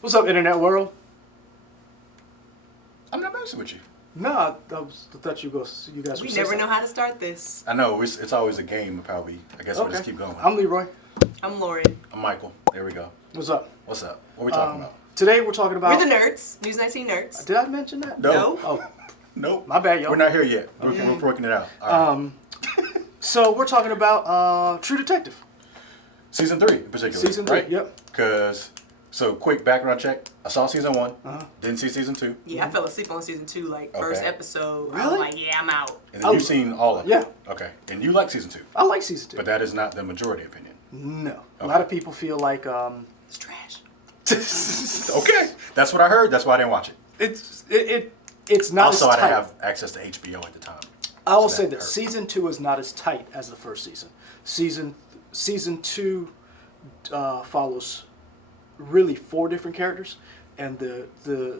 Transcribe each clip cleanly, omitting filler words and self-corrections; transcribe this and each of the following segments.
What's up, internet world? I'm not messing with you. No, I thought you guys were We saying never something. know how to start this. I know it's always a game of how I guess we'll just keep going. I'm Leroy. I'm Lauren. I'm Michael. There we go. What's up? What's up? What are we talking about? Today we're talking about... We're the Nerds. News 19 Nerds. Did I mention that? No. Oh, Nope. my bad, y'all. We're not here yet. We're working it out. All right. So we're talking about True Detective. Season 3 in particular. Season 3, right? yep. So quick background check. I saw season 1. Didn't see season 2. Yeah, I fell asleep on season 2, first episode. I Really? was like, yeah, I'm out. And then you've seen all of it. Yeah. Okay. And you like season 2. I like season 2. But that is not the majority opinion. No. A lot of people feel like... It's trash. Okay. That's what I heard. That's why I didn't watch it. It's not Also, as I tight. didn't have access to HBO at the time. I will So say that that hurt. season 2 is not as tight as the first season. Season 2 follows really 4 different characters, and the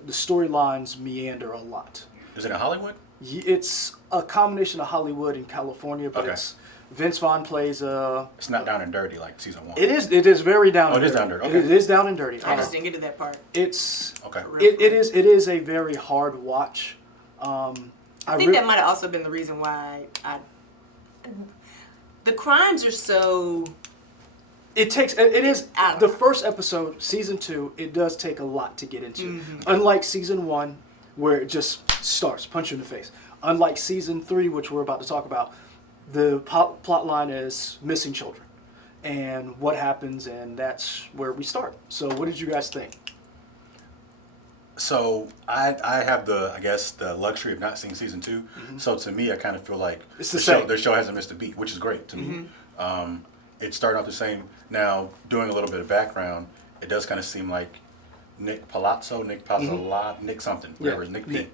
storylines meander a lot. Is it in Hollywood? It's a combination of Hollywood and California, but Okay. it's Vince Vaughn plays It's not down and dirty like season 1. It is very down. Oh, and it is dirty. down dirty, okay. It is down and dirty. I just didn't get to that part. It's Okay. it is a very hard watch. I think that might have also been the reason why the crimes are so... It is Out. the first episode, season 2. It does take a lot to get into. Mm-hmm. Unlike season 1, where it just starts, punch you in the face. Unlike season 3, which we're about to talk about, the plot line is missing children, and what happens, and that's where we start. So, what did you guys think? So I have the luxury of not seeing season 2. So to me, I kind of feel like It's the same. the show hasn't missed a beat, which is great to me. It started off the same. Now, doing a little bit of background, it does kind of seem like Nick Palazzo, Nick something, whatever, Yeah. Nick P.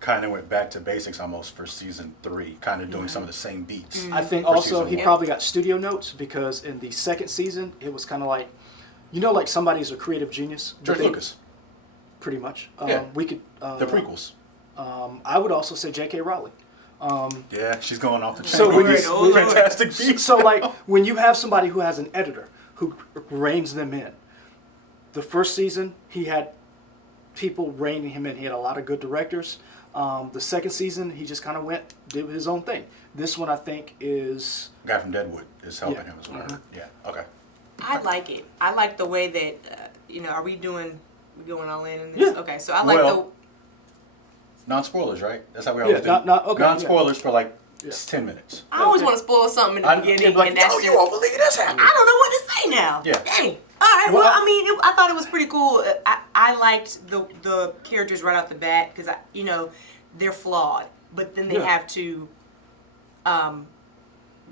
Kind of went back to basics almost for season 3, kind of doing some of the same beats. I think for also season he one. probably got studio notes, because in the second season, it was kind of like, like somebody's a creative genius. but George they- Lucas, Pretty much. Yeah. We could. the prequels. I would also say J.K. Rowling. Yeah, she's going off the chain. So when with you- these fantastic beats. So like when you have somebody who has an editor who reins them in. The first season he had people reining him in. He had a lot of good directors. The second season he just kind of did his own thing. This one I think is guy from Deadwood is helping Yeah. him as well. Yeah. Okay. I like it. I like the way that, are we going all in this? Yeah. Okay, so I like Well, non-spoilers, right? That's how we always do. okay, yeah. Non-spoilers for like 10 minutes. I always want to spoil something in the beginning, and that's you won't believe this happened. I don't know what to say now. Yeah. Dang. All right. Well, Well, I thought it was pretty cool. I liked the characters right off the bat because they're flawed, but then they Yeah. have to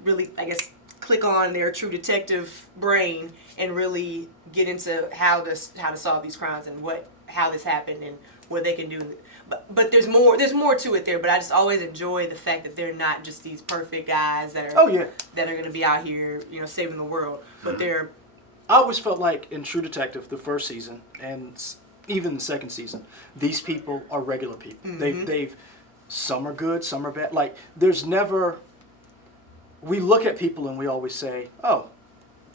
really, I guess, click on their true detective brain and really get into how to solve these crimes and how this happened and what they can do. But there's more to it there. But I just always enjoy the fact that they're not just these perfect guys that are that are going to be out here saving the world, but they're... I always felt like in True Detective, the first season and even the second season, these people are regular people. They've some are good, some are bad. Like there's never. We look at people and we always say, "Oh,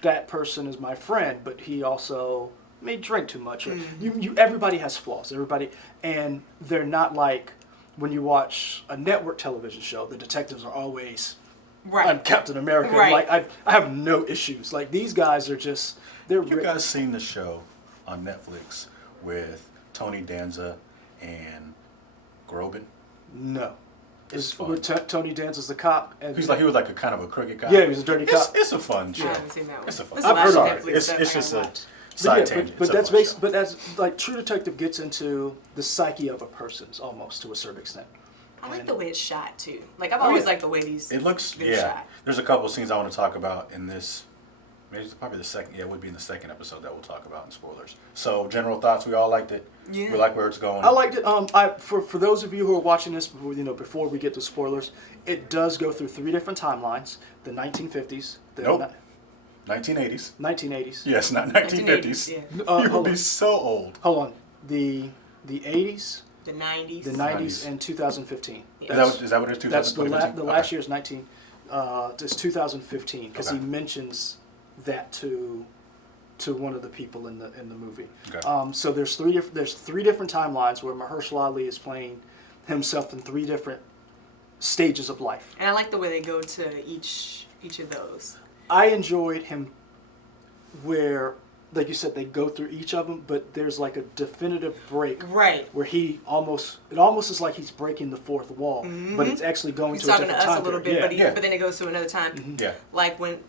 that person is my friend, but he also may drink too much." Or everybody has flaws. Everybody, and they're not like when you watch a network television show. The detectives are always. Right. I'm Captain America. Right. Like I have no issues. Like these guys are just You guys seen the show on Netflix with Tony Danza and Groban? No. It's fun. With Tony Danza's the cop. And He was like a kind of a crooked guy. Yeah, he was a dirty cop. It's a fun show. I haven't seen that one. It's a fun. This I've is heard my of it. Netflix stuff It's I just gotta a watch. side tangent. but It's a that's fun based. show. But that's like True Detective gets into the psyche of a person almost to a certain extent. I like the way it's shot too. Like I've always yeah. liked the way these. It looks, been yeah. shot. There's a couple scenes I want to talk about in this. Maybe it's probably the second. Yeah, it would be in the second episode that we'll talk about in spoilers. So, general thoughts. We all liked it. Yeah. We like where it's going. I liked it. For those of you who are watching this before we get to spoilers, it does go through 3 different timelines: the 1950s, the Nope. 1980s. 1980s. Yes, not 1950s. Yeah. You hold would be on. so old. Hold on. The 80s, The 90s. the 90s, and 2015. Yeah. Is that what it is? That's the 2015? last Okay. year's 19. It's 2015 because he Okay. mentions that to to one of the people in the movie. Okay. So there's three different timelines where Mahershala Ali is playing himself in 3 different stages of life. And I like the way they go to each of those. I enjoyed him where, like you said, they go through each of them, but there's like a definitive break. Right. Where it almost is like he's breaking the fourth wall, but it's actually going He's to a talking different to us time a little period. bit, Yeah. but then it goes to another time. Yeah. Like when.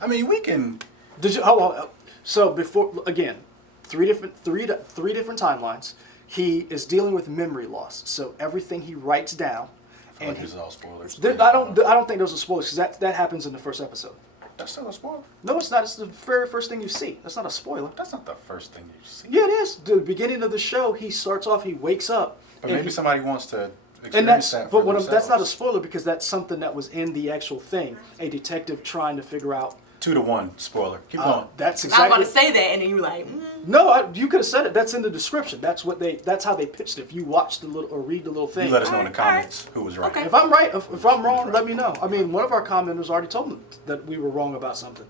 I mean, we can. Did you? Oh, so before again, three different timelines. He is dealing with memory loss, so everything he writes down. I feel like this is all spoilers. I don't think those are spoilers because that happens in the first episode. That's still a spoiler. No, it's not. It's the very first thing you see. That's not a spoiler. That's not the first thing you see. Yeah, it is. The beginning of the show, he starts off. He wakes up. But maybe somebody wants to experience And that's, that. but that's not a spoiler because that's something that was in the actual thing. A detective trying to figure out. 2-to-1 spoiler. Keep going. That's I was exactly. about to say that, and then you were like, No, you could have said it. That's in the description. That's how they pitched it. If you watch the little or read the little thing. You let us know in the All right. comments who was right. Okay. If I'm right, if I'm wrong, let me know. I mean, one of our commenters already told me that we were wrong about something,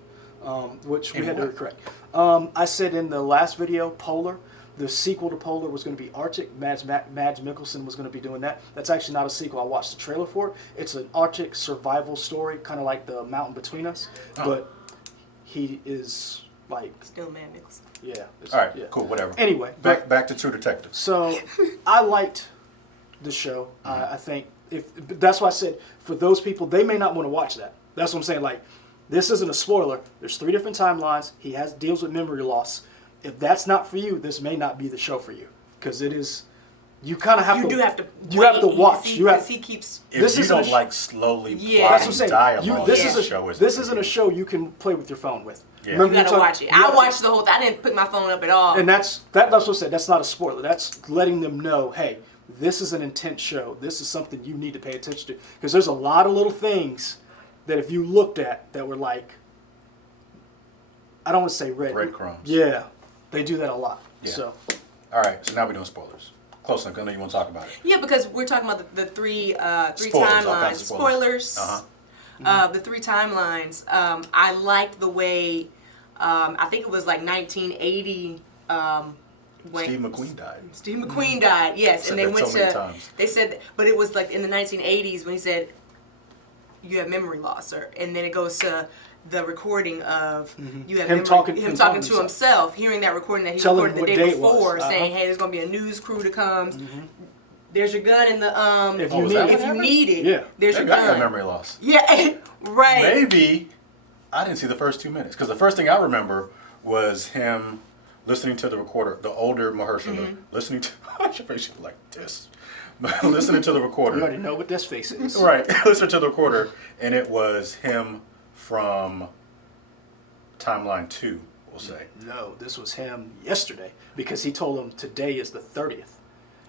which we had to correct. I said in the last video, Polar, the sequel to Polar was going to be Arctic. Mads Mikkelsen was going to be doing that. That's actually not a sequel. I watched the trailer for it. It's an Arctic survival story, kind of like The Mountain Between Us, but he is like still Matt Nicholson. yeah. All right, yeah. cool, whatever. Anyway, Back to True Detective. so I liked the show. I think that's why I said for those people, they may not want to watch that. That's what I'm saying. Like, this isn't a spoiler. There's 3 different timelines. He deals with memory loss. If that's not for you, this may not be the show for you because it is. You kind of have to. You do have to. You have to watch. See, You have. he keeps. If This you isn't don't a like slowly Yeah. That's what I'm plotting saying. dialogue, This isn't isn't a show you can play with your phone with. Yeah. Remember You gotta talk- watch it. you I have to- watched the whole thing. I didn't pick my phone up at all. And that's what I said. That's not a spoiler. That's letting them know, hey, this is an intense show. This is something you need to pay attention to. Because there's a lot of little things that if you looked at that were like, I don't want to say red. Breadcrumbs. Yeah, they do that a lot. Yeah. So All right, so now we're doing spoilers. Close enough, 'cause I know you want to talk about it. Yeah, because we're talking about the three Spoilers, all timelines. kinds of spoilers. Spoilers. The 3 timelines. I liked the way. I think it was like 1980. When Steve McQueen died. Steve McQueen died. Yes, Said and they that went so many to. times. They said, but it was like in the 1980s when he said, "You have memory loss," and then it goes to the recording of you have Him memory, talking- him him talking talking to himself, hearing that recording that he Telling recorded the what day day it was. before, Uh-huh. saying, "Hey, there's gonna be a news crew that comes. There's your gun in the If Oh, you was need that it. what if you happened? need it, Yeah. there's your Maybe I got gun." memory loss. Yeah, right. Maybe I didn't see the first 2 minutes because the first thing I remember was him listening to the recorder, the older Mahershala, listening to. I should face it like this, listening to the recorder. you already know what this face is. Right, listening to the recorder, and it was him from timeline 2, we'll say. No, this was him yesterday because he told him today is the 30th.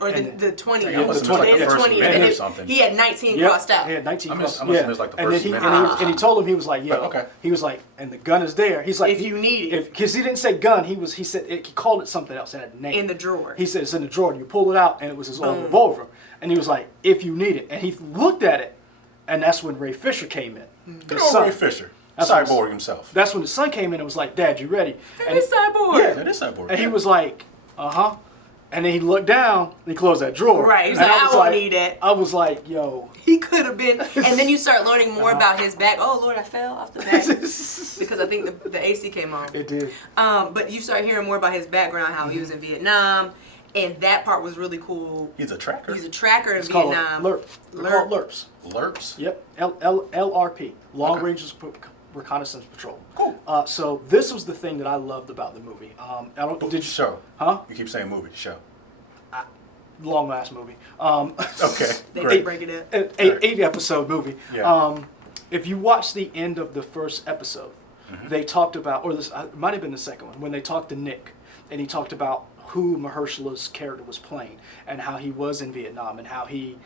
Or And the 20th. Yeah, it must have been like the Today's first 20th, minute and or it- something. He had 19 Yep. crossed out. He had 19 I must crossed. have missed like the and then first he, minute. and he told him, he was like, yeah. But, okay. He was like, and the gun is there. He's like, If you need it. Because he didn't say gun. He said, he called it something else. It had a name. In the drawer. He said, it's in the drawer. And you pull it out, and it was his old Boom. revolver. And he was like, if you need it. And he looked at it, and that's when Ray Fisher came in. Good His old son. Ray Fisher, That's what cyborg himself. That's when the son came in and was like, Dad, you ready? That is Cyborg. Yeah. That is cyborg. And he was like, uh-huh. And then he looked down, and he closed that drawer. Right. He's And like, I was won't need that. I was like, yo. He could have been. And then you start learning more about his back. Oh, Lord, I fell off the back. Because I think the AC came on. It did. But you start hearing more about his background, how he was in Vietnam. And that part was really cool. He's a tracker. He's a tracker in It's called Vietnam. LRP. They're called LRPs. LRPs. Yep. LRP. Long Okay. Range Reconnaissance Patrol. Cool. So this was the thing that I loved about the movie. I don't. Did you? Show. Huh? You keep saying movie. Show. Long ass movie. Okay. They great. did break it up. Eight episode movie. Yeah. If you watch the end of the first episode, they talked about, or this it might have been the second one, when they talked to Nick, and he talked about who Mahershala's character was playing, and how he was in Vietnam, and how he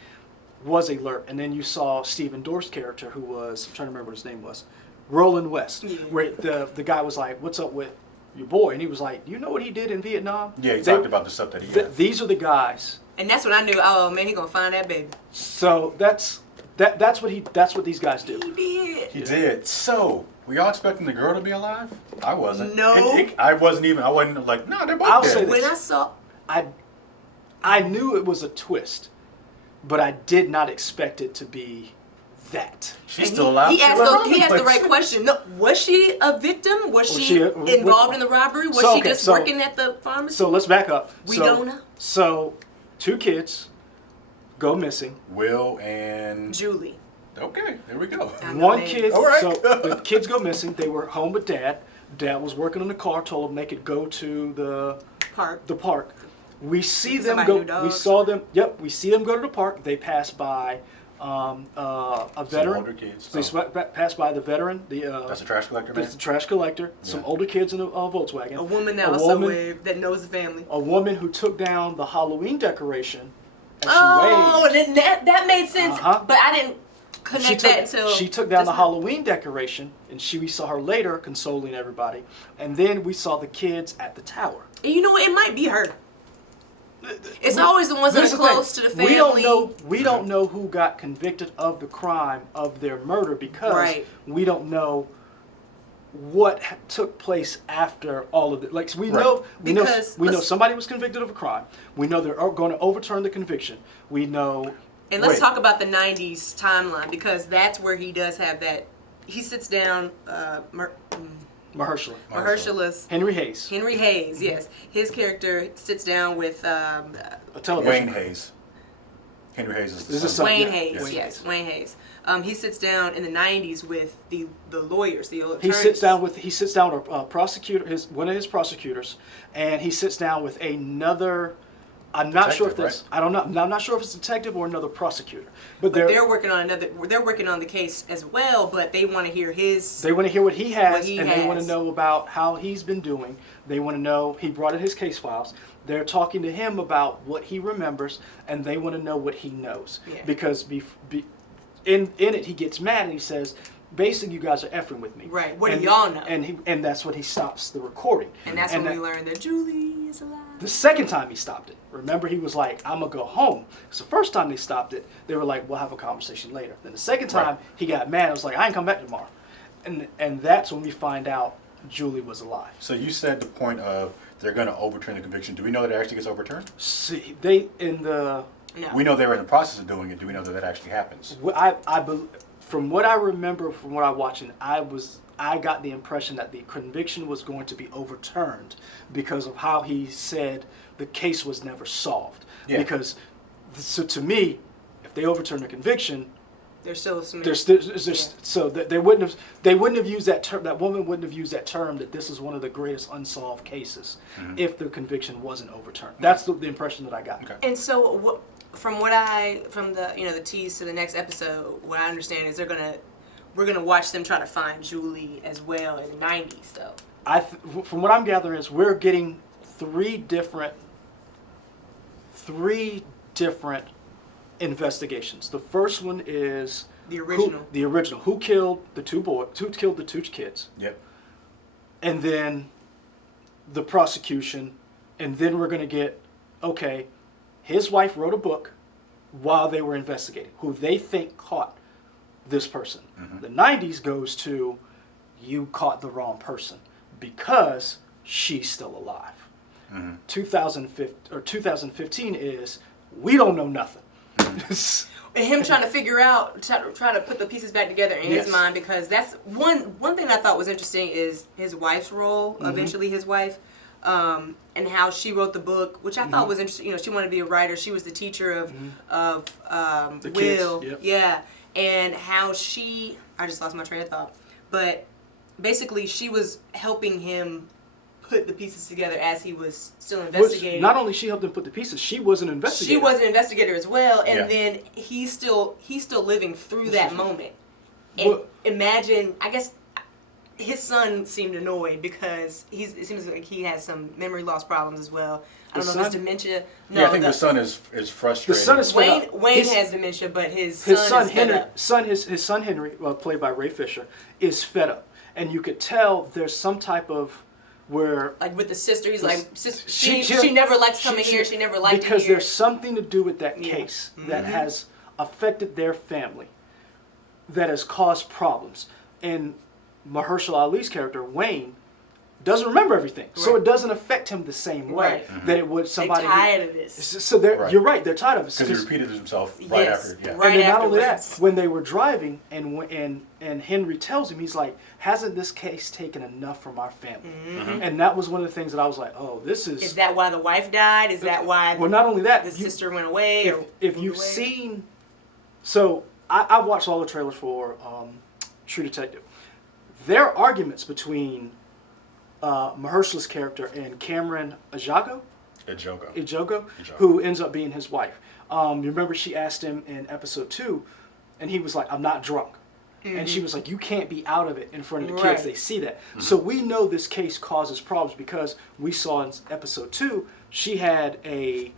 was alert. And then you saw Stephen Dorff's character, who was, I'm trying to remember what his name was, Roland West, Yeah. where the guy was like, "What's up with your boy?" And he was like, "You know what he did in Vietnam?" Yeah, he talked about the stuff that he had. These are the guys. And that's when I knew, oh, man, he going to find that baby. So that's That's what these guys do. He did. He did. So, were y'all expecting the girl to be alive? I wasn't. No. I wasn't like, no, they're both I'll dead. say this. When I saw, I knew it was a twist, but I did not expect it to be that. She's and still alive. He asked the Like, right question. No, was she a victim? Was she what- involved in the robbery? Was So, she okay, just so- working at the pharmacy? So let's back up. We So- don't know. So 2 kids go missing. Will and Julie. okay, there we go. I know One names. kid. All right. So the kids go missing. They were home with Dad. Dad was working on the car. Told them they could go to the park. We see them Somebody go. knew We dogs. saw them. Yep. We see them go to the park. They pass by a veteran. older kids. They pass by the veteran. That's a trash collector, man. That's the trash collector. Some older kids in a Volkswagen. A woman that A also woman- waved, that knows the family. A woman who took down the Halloween decoration. And Oh, she waved. and then that made sense. Uh-huh. But I didn't connect that until she took down the just now. Halloween decoration, and we saw her later consoling everybody. And then we saw the kids at the tower. And you know what? It might be her. It's always the ones that Here's are the thing. close to the family. We don't know who got convicted of the crime of their murder because Right. we don't know what took place after all of it. Like we Right. know, we know Because somebody was convicted of a crime. We know they're going to overturn the conviction. We know. And let's Wait. talk about the 90s timeline because that's where he does have that. He sits down, Mahershala. Henry Hayes. Henry Hayes, yes. His character sits down with A television. Wayne Hayes. Henry Hayes is the This is son. son. Wayne yeah, Hayes, Wayne yes, Hayes. Wayne Hayes. He sits down in the 90s with the lawyers, the attorneys. He sits down with a prosecutor, one of his prosecutors, and he sits down with another. I'm not sure if Detective, this. I don't know. I'm not sure if it's a detective or another prosecutor. But They're working on They're working on the case as well, but they want to hear his. they want to hear what he has, What he and they want to has. know about how he's been doing. They want to know he brought in his case files. They're talking to him about what he remembers, and they want to know what he knows. Yeah. Because in it, he gets mad and he says, "Basically, you guys are effing with me." Right. What do And- y'all know? And that's when he stops the recording. And that's when we learn that Julie is alive. The second time he stopped it, remember he was like, "I'm gonna go home." Because the first time they stopped it, they were like, "We'll have a conversation later." Then the second time Right. he got mad. I was like, "I ain't come back tomorrow," and that's when we find out Julie was alive. So you said the point of they're going to overturn the conviction. Do we know that it actually gets overturned? See, No. We know they were in the process of doing it. Do we know that that actually happens? from what I remember from what I watched, I got the impression that the conviction was going to be overturned because of how he said the case was never solved. Yeah. Because, so to me, if they overturn the conviction, There's still some. so that they wouldn't have used that term. That woman wouldn't have used that term that this is one of the greatest unsolved cases if the conviction wasn't overturned. That's the impression that I got. Okay. And so, from the tease to the next episode, what I understand is we're gonna watch them try to find Julie as well in the 90s, though. From what I'm gathering is we're getting three different investigations. The first one is The original. Who killed the two boys? Who killed the 2 kids? Yep. And then the prosecution, and then we're going to get, okay, his wife wrote a book while they were investigating, who they think caught this person. Mm-hmm. The 90s goes to, you caught the wrong person because she's still alive. Mm-hmm. 2015 is, we don't know nothing. And him trying to figure out, try to put the pieces back together in Yes. his mind, because that's one thing I thought was interesting is his wife's role, eventually his wife, and how she wrote the book, which I thought was interesting. You know, she wanted to be a writer. She was the teacher of The Will, kids, yep. yeah, and how I just lost my train of thought, but basically she was helping him put the pieces together as he was still investigating. Not only she helped him put the pieces, she was an investigator. She was an investigator as well, and Yeah. then he's still living through that moment. And Well- imagine, I guess his son seemed annoyed because it seems like he has some memory loss problems as well. I don't know if it's dementia. No, Yeah, I think the son is frustrated. The son is fed up. Wayne His- has dementia, but his His son son is fed Henry, up. his son Henry, played by Ray Fisher, is fed up, and you could tell there's some type of where Like with the sister, he's like, she- she never likes coming here. She never liked it because here. there's something to do with that Yeah. case that has affected their family, that has caused problems. And Mahershala Ali's character, Wayne, doesn't remember everything. So it doesn't affect him the same way that it would somebody. They're tired of this. So you're right, they're tired of it. Because he repeated himself right after. Yeah. Right and then not only afterwards. that, when they were driving and Henry tells him, he's like, hasn't this case taken enough from our family? And that was one of the things that I was like, oh, this is... Is that why the wife died? Is that why well, not only that, the sister went away? If you've seen... So, I watched all the trailers for True Detective. There are arguments between Mahershala's character and Cameron Ejogo, who ends up being his wife. You remember she asked him in episode 2, and he was like, I'm not drunk. And she was like, you can't be out of it in front of the kids. They see that. So we know this case causes problems because we saw in episode 2, she had a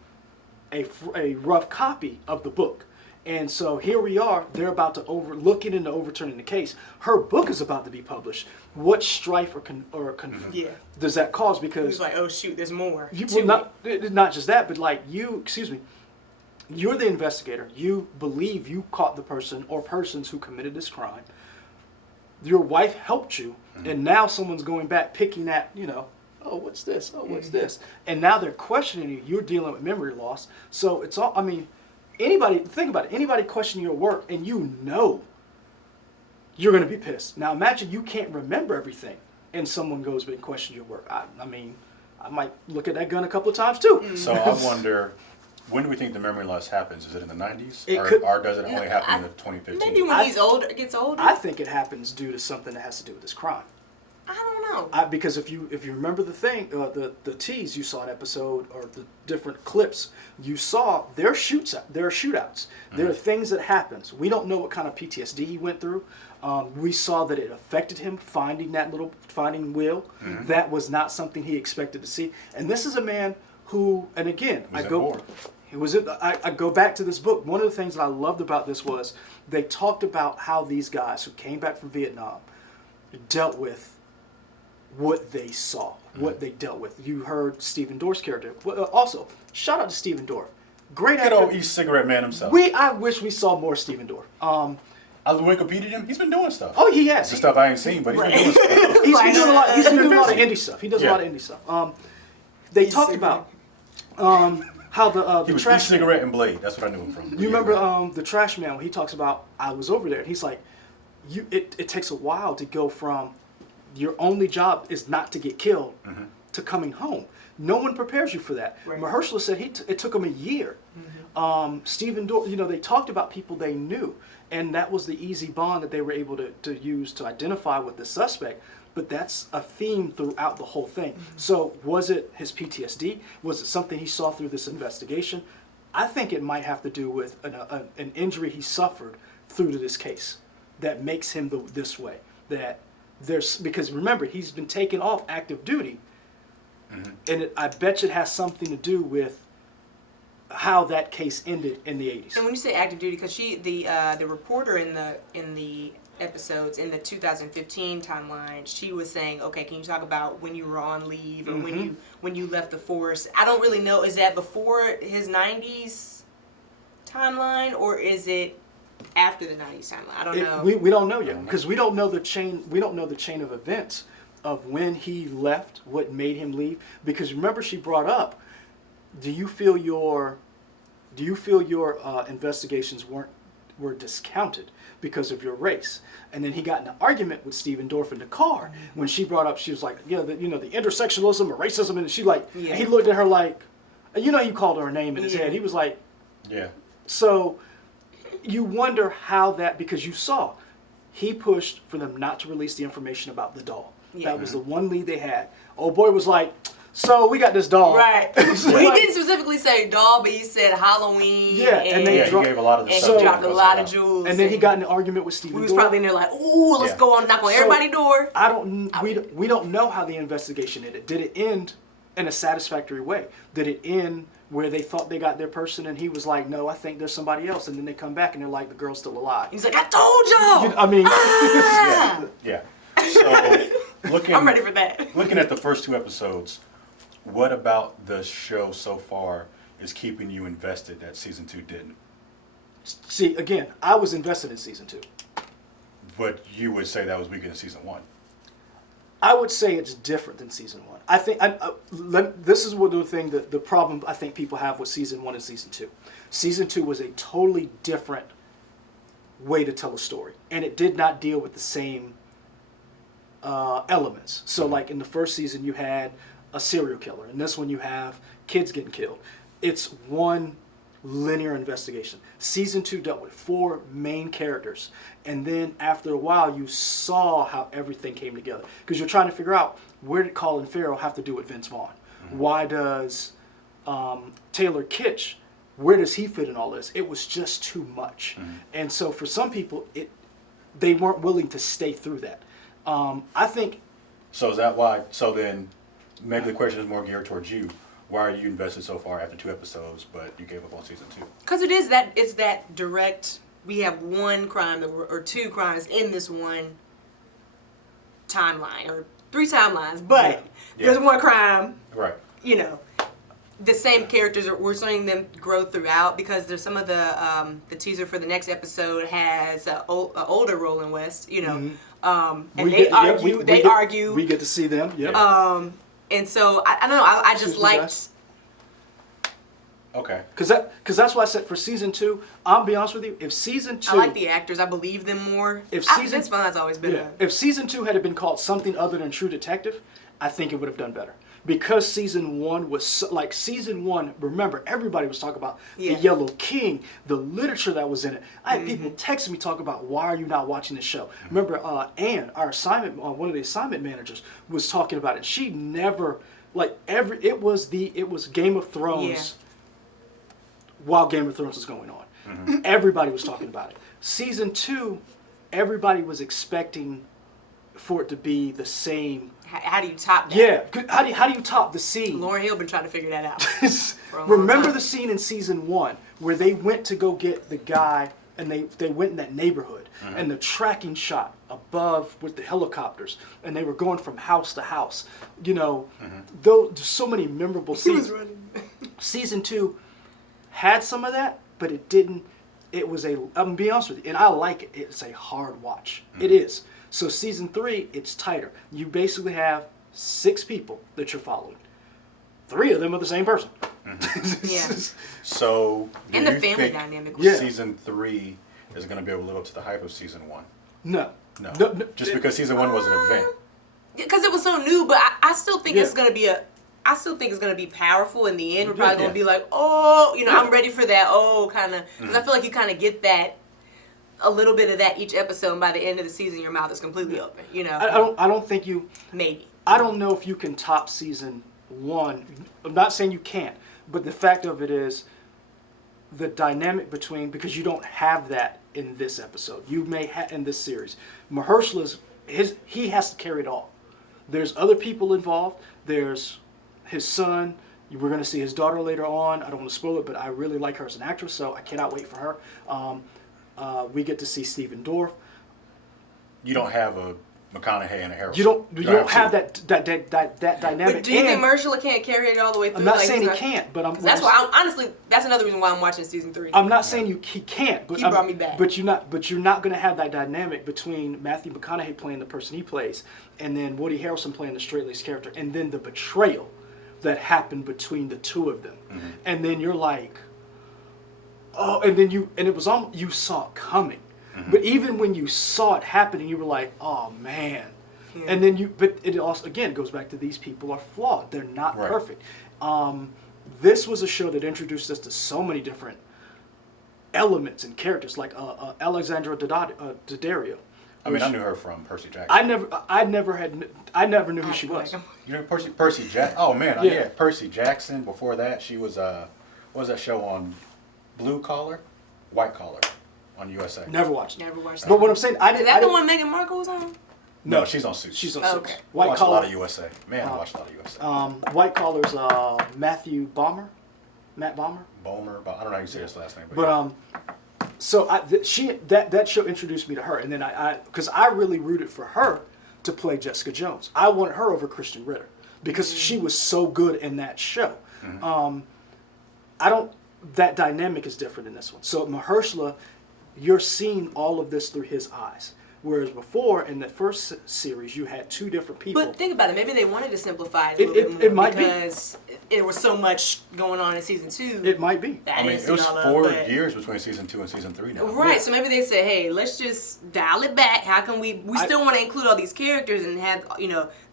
rough copy of the book. And so here we are, they're about to looking into overturning the case. Her book is about to be published. What strife does that cause? Because he's like, oh shoot, there's more. Not just that, but like you're the investigator. You believe you caught the person or persons who committed this crime. Your wife helped you, and now someone's going back picking at, oh, what's this? Oh, what's this? And now they're questioning you. You're dealing with memory loss. So it's all, anybody, think about it, anybody questioning your work and you're going to be pissed. Now imagine you can't remember everything and someone goes and questions your work. I might look at that gun a couple of times too. So I wonder, when do we think the memory loss happens? Is it in the 90s? Or does it only happen in the 2015? Maybe when he gets older. I think it happens due to something that has to do with this crime. I don't know. Because if you remember the thing, the tease you saw in episode or the different clips you saw, there are shootouts. There are things that happens. We don't know what kind of PTSD he went through. We saw that it affected him finding Will. That was not something he expected to see. And this is a man who, and again, I go back to this book. One of the things that I loved about this was they talked about how these guys who came back from Vietnam dealt with what they saw, what they dealt with. You heard Stephen Dorff's character. Also, shout out to Stephen Dorff. Great actor. Good old e-cigarette man himself. I wish we saw more Stephen Dorff. I Wikipedia him. He's been doing stuff. Oh, he has. The stuff I ain't seen, but he's been doing stuff. He's been doing a lot. He's been doing a lot of indie stuff. He does a lot of indie stuff. They talked about how the was trash e-cigarette and Blade. That's what I knew him from. You remember the trash man when he talks about I was over there and he's like, it takes a while to go from your only job is not to get killed to coming home. No one prepares you for that. Mahershala said it took him a year. Stephen Dorff, they talked about people they knew, and that was the easy bond that they were able to use to identify with the suspect. But that's a theme throughout the whole thing. So was it his PTSD? Was it something he saw through this investigation? I think it might have to do with an injury he suffered through to this case that makes him this way. Because remember, he's been taken off active duty, and I bet you it has something to do with how that case ended in the 80s. And when you say active duty, because the reporter in the episodes in the 2015 timeline, she was saying, okay, can you talk about when you were on leave or when you left the force? I don't really know. Is that before his 90s timeline or is it after the 90s timeline? I don't know. We don't know yet because we don't know the chain. We don't know the chain of events of when he left, what made him leave. Because remember, she brought up, do you feel your investigations were discounted because of your race? And then he got in an argument with Stephen Dorff in the car when she brought up, she was like, the intersectionalism or racism, and she he looked at her like, he called her a name in his head. He was like, yeah. So you wonder how that, because you saw, he pushed for them not to release the information about the doll. Yeah. That was the one lead they had. Old boy was like, so we got this doll. Right. Well, he didn't specifically say doll, but he said Halloween. Yeah, and he gave a lot of the stuff. And he dropped a lot of jewels. And then he got in an argument with Stephen Dorff. We was probably in there like, ooh, let's go on, knock on everybody's door. We don't know how the investigation ended. Did it end in a satisfactory way? Did it end where they thought they got their person and he was like, no, I think there's somebody else, and then they come back and they're like, the girl's still alive. He's like, I told y'all. Yeah. So I'm ready for that. Looking at the first 2 episodes, what about the show so far is keeping you invested that season 2 didn't? See, again, I was invested in season 2. But you would say that was weaker than season 1. I would say it's different than season 1. I think this is one of the thing that the problem I think people have with season 1 and season 2. Season 2 was a totally different way to tell a story, and it did not deal with the same elements. So, like in the first season, you had a serial killer. In this one, you have kids getting killed. It's one linear investigation. Season 2 dealt with 4 main characters, and then after a while, you saw how everything came together because you're trying to figure out, where did Colin Farrell have to do with Vince Vaughn? Why does Taylor Kitsch, where does he fit in all this? It was just too much. And so for some people, they weren't willing to stay through that. I think... So is that why? So then maybe the question is more geared towards you. Why are you invested so far after 2 episodes, but you gave up on season 2? Because it's that direct, we have one crime or 2 crimes in this one timeline, or 3 timelines, but there's one crime. Right. You know, the same characters, we're seeing them grow throughout, because there's some of the teaser for the next episode has an older Roland West, you know, and they argue. We get to see them, yeah. And so, I don't know, I just liked... Okay. Because that's why I said for season 2, I'll be honest with you, if season 2... I like the actors, I believe them more. Vince Vaughn's always been If season 2 had been called something other than True Detective, I think it would have done better. Because season 1 was season 1, remember, everybody was talking about the Yellow King, the literature that was in it. I had people texting me talking about, why are you not watching this show? Remember, Anne, our assignment, one of the assignment managers, was talking about it. She never, it was Game of Thrones while Game of Thrones was going on. Everybody was talking about it. Season 2, everybody was expecting for it to be the same. How do you top that? Yeah, how do you top the scene? Lauren Hill been trying to figure that out. Remember the scene in season 1 where they went to go get the guy, and they went in that neighborhood, and the tracking shot above with the helicopters, and they were going from house to house. You know, there's so many memorable scenes. Season 2 had some of that, but it didn't. It was I'm gonna be honest with you, and I like it. It's a hard watch. It is. So season 3, it's tighter. You basically have 6 people that you're following. 3 of them are the same person. So and the family dynamic. Season 3 is going to be able to live up to the hype of season 1. No. Just because season 1 was an event. Because it was so new, but I still think it's going to be I still think it's going to be powerful in the end. We're probably going to be like, oh, you know, I'm ready for that. Oh, kind of. Because I feel like you kind of get that. A little bit of that each episode, and by the end of the season, your mouth is completely open. You know, I don't think you. Maybe. I don't know if you can top season 1. I'm not saying you can't, but the fact of it is, the dynamic between, because you don't have that in this episode. You may have in this series. Mahershala's he has to carry it all. There's other people involved. There's his son. We're going to see his daughter later on. I don't want to spoil it, but I really like her as an actress, so I cannot wait for her. We get to see Stephen Dorff. You don't have a McConaughey and a Harrelson. You don't have that dynamic. But do you think Mahershala can't carry it all the way through? I'm not saying he can't, but that's why honestly that's another reason why I'm watching season 3. I'm not saying he can't, but he brought me back. But you're not going to have that dynamic between Matthew McConaughey playing the person he plays, and then Woody Harrelson playing the straight-laced character, and then the betrayal that happened between the 2 of them, and then you're like. Oh, and then it was almost, you saw it coming, but even when you saw it happening, you were like, "Oh man!" And then but it also again goes back to these people are flawed; they're not perfect. This was a show that introduced us to so many different elements and characters, like Alexandra Daddario. I mean, I knew her from Percy Jackson. I never knew who she was. You know Percy Jackson? Oh man, yeah, Percy Jackson. Before that, she was what was that show on? Blue Collar, White Collar, on USA. Never watched. Never watched. But what I'm saying, is that the one Meghan Markle was on? No, she's on Suits. She's on Suits. Okay. White I watched Collar. a lot of USA. Man, I watched a lot of USA. White Collar's Matthew Bomer, Matt Bomer. Bomer, I don't know how you say his last name. But so that show introduced me to her, and then because I really rooted for her to play Jessica Jones. I wanted her over Christian Ritter because she was so good in that show. That dynamic is different in this one. So Mahershala, you're seeing all of this through his eyes. Whereas before, in the first series, you had two different people. But think about it. Maybe they wanted to simplify it a little bit more it might be. because there was so much going on in season 2. It might be. that I mean, didn't it was see all of, 4 but- years between season 2 and season 3 now. Right, Yeah. so maybe they said, hey, let's just dial it back. How can we still want to include all these characters and have,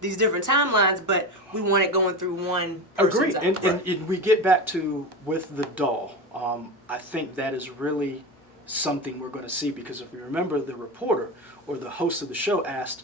these different timelines, but we want it going through one Agreed. person's And we get back to with the doll. I think that is really something we're going to see, because if you remember, the reporter or the host of the show asked,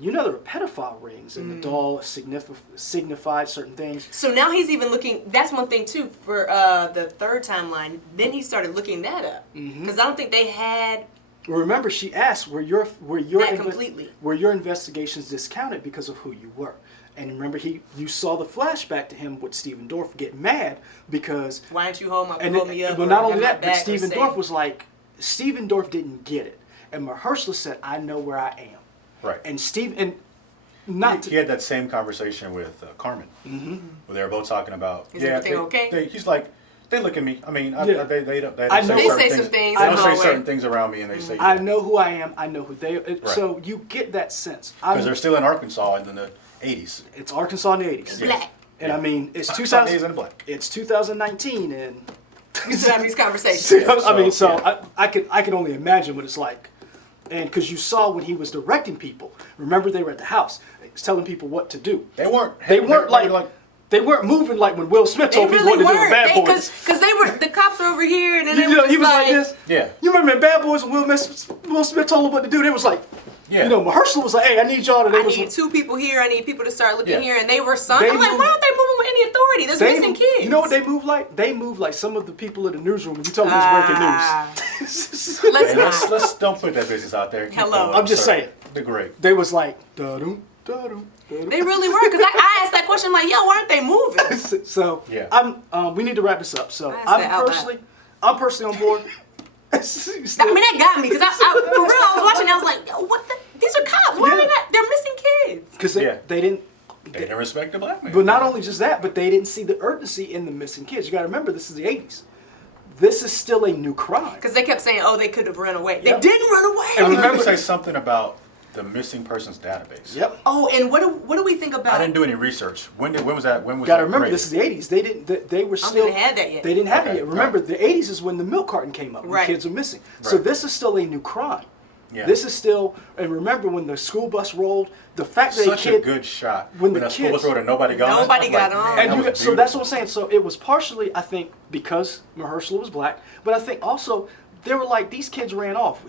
there were pedophile rings, and the doll signified certain things. So now he's even looking. That's one thing too for the third timeline. Then he started looking that up because I don't think they had. Remember, she asked, were your completely. were your investigations discounted because of who you were? And remember, you saw the flashback to him with Stephen Dorff get mad because Why don't you hold me up? well, or not have only my that, but back or Stephen say- Dorff was like, Stephen Dorff didn't get it, and Mahershala said, "I know where I am." Right. And not He had that same conversation with Carmen, where they were both talking about. Is everything okay? He's like, they look at me. I mean, Yeah. they I know. They certain say some things They in don't the say hallway. certain things around me, and they say. I know who I am. I know who they. So you get that sense. Because they're still in Arkansas in the 80s. It's Arkansas in the '80s. Black. And I mean, it's Arkansas 2000. is in black. It's 2019, and We still have these conversations. I mean, So, yeah. I can only imagine what it's like, and because you saw when he was directing people. Remember, they were at the house, he was telling people what to do. They weren't. They weren't they weren't moving like when Will Smith They told people really what to do with weren't. Bad Boys. Because they were, the cops were over here and then they You were know, just he was like this. Yeah. You remember in Bad Boys when Will Smith told them what to do? They was like, Yeah. Mahershala was like, "Hey, I need y'all to." I need 2 people here. I need people to start looking Yeah. here. And they were some. They I'm like, moved- why aren't they moving with any authority? There's missing kids. You know what they move like? They move like some of the people in the newsroom when you tell them it's breaking news. Let's Hey, not. let's don't put that business out there. Keep Hello. going, I'm just sir. saying. They're great. They was like, da-dum, da-dum, da-dum. They really were. Because I asked that question, like, yo, why aren't they moving? So Yeah. we need to wrap this up. So I said out loud. I'm personally on board. I mean, that got me. Because I for real, I was watching and I was like, yo, what the? These are cops. Why are they not? They're missing kids. Because Yeah. they didn't. They didn't respect the black man. But not only just that, but they didn't see the urgency in the missing kids. You got to remember, this is the '80s. This is still a new crime. Because they kept saying, oh, they could have run away. Yep. They didn't run away. I was remember- going to say something about the missing persons database. Yep. Oh, and what do we think about? I didn't do any research. When was that? When was Got to that remember, created? this is the '80s. They didn't. They were still. didn't have that yet. They didn't have Okay, it yet. Remember, the '80s is when the milk carton came up. Right. When kids were missing. So Right. this is still a new crime. Yeah. This is still. And remember, when the school bus rolled, the fact that Such a kid. a good shot. when When the the school was kids- road and nobody got on. Nobody I was got like, on. man, And that you was got, so that's what I'm beautiful. saying. So it was partially, I think, because Mahershala was black, but I think also they were like, these kids ran off.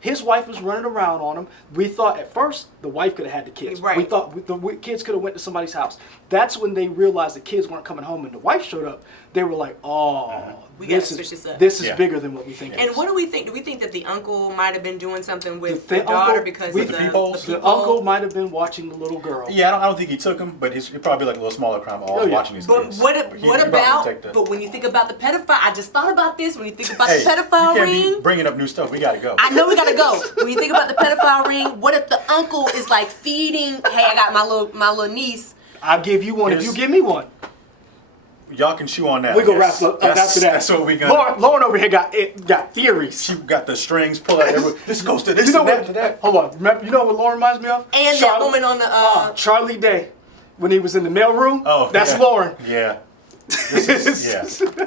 His wife was running around on him. We thought at first the wife could have had the kids. Right. We thought the kids could have went to somebody's house. That's when they realized the kids weren't coming home and the wife showed up. They were like, oh, We gotta this switch is this up. this is Yeah. bigger than what we think. it And is. what do we think? Do we think that the uncle might have been doing something with The the daughter uncle- because with of the peepholes? The peephole? uncle might have been watching the little girl. Yeah, I don't think he took him, but he's probably like a little smaller crime. Always Oh, yeah. watching these But kids. what But he what probably about? take the- But when you think about the pedophile, I just thought about this. When you think about Hey, the pedophile you can't be ring, bringing up new stuff. We gotta go. I know we gotta go. When you think about the pedophile ring, what if the uncle is like feeding? Hey, I got my little niece. I'll give you one if Yes. you give me one. Y'all can chew on that. We gonna Yes. wrap up That's- after that. That's what we got. Lauren over here got theories. She got the strings pulled out. This goes to this You know and that what? to that. Hold on. Remember, you know what Lauren reminds me of? And that Charlie- woman on the Charlie Day, when he was in the mailroom. Oh, that's yeah. Lauren. Yeah. This is, yeah.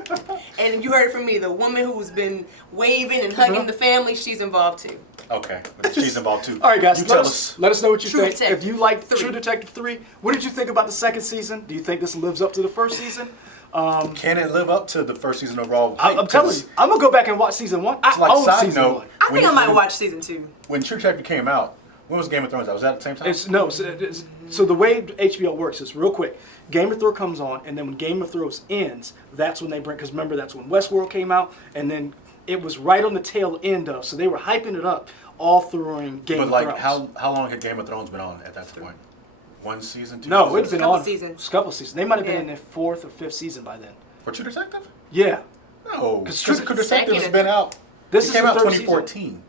and you heard it from me, the woman who's been waving and hugging the family, she's involved too. Okay. She's involved too. All right, guys. You Let tell us know what you True think. Detective If you like 3. True Detective 3, what did you think about the second season? Do you think this lives up to the first season? Can it live up to the first season overall? I'm telling you, I'm gonna go back and watch season 1. I like, own side season note, 1. I think When I you- might watch season 2. When True Detective came out, when was Game of Thrones out? Was that at the same time? So the way HBO works is real quick. Game of Thrones comes on, and then when Game of Thrones ends, that's when they bring. Because remember, that's when Westworld came out, and then it was right on the tail end of. So they were hyping it up all through Game But of like, Thrones. how long had Game of Thrones been on at that point? 1 season, 2 No, seasons? it's been Couple on seasons. a couple seasons. They might have been Yeah. in their 4th or 5th season by then. For True Detective? Yeah, No, 'Cause because True True Detective has Second. been out. This it is came the out third 2014.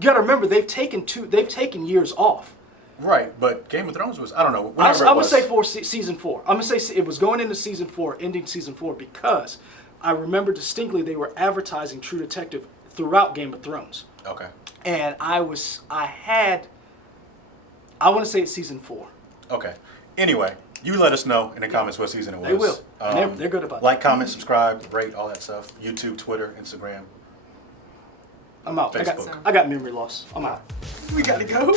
you got to remember they've taken years off. Right, but Game of Thrones was, I don't know. I'm Whenever it gonna was. say season 4. I'm gonna say it was going into season 4, ending season 4 because I remember distinctly they were advertising True Detective throughout Game of Thrones. Okay. and I want to say it's season 4. Okay. Anyway, you let us know in the comments what season it was. They will. And they're good about it. Like, comment, subscribe, rate, all that stuff. YouTube, Twitter, Instagram. I'm out. Facebook. I got memory loss. I'm out. We gotta go.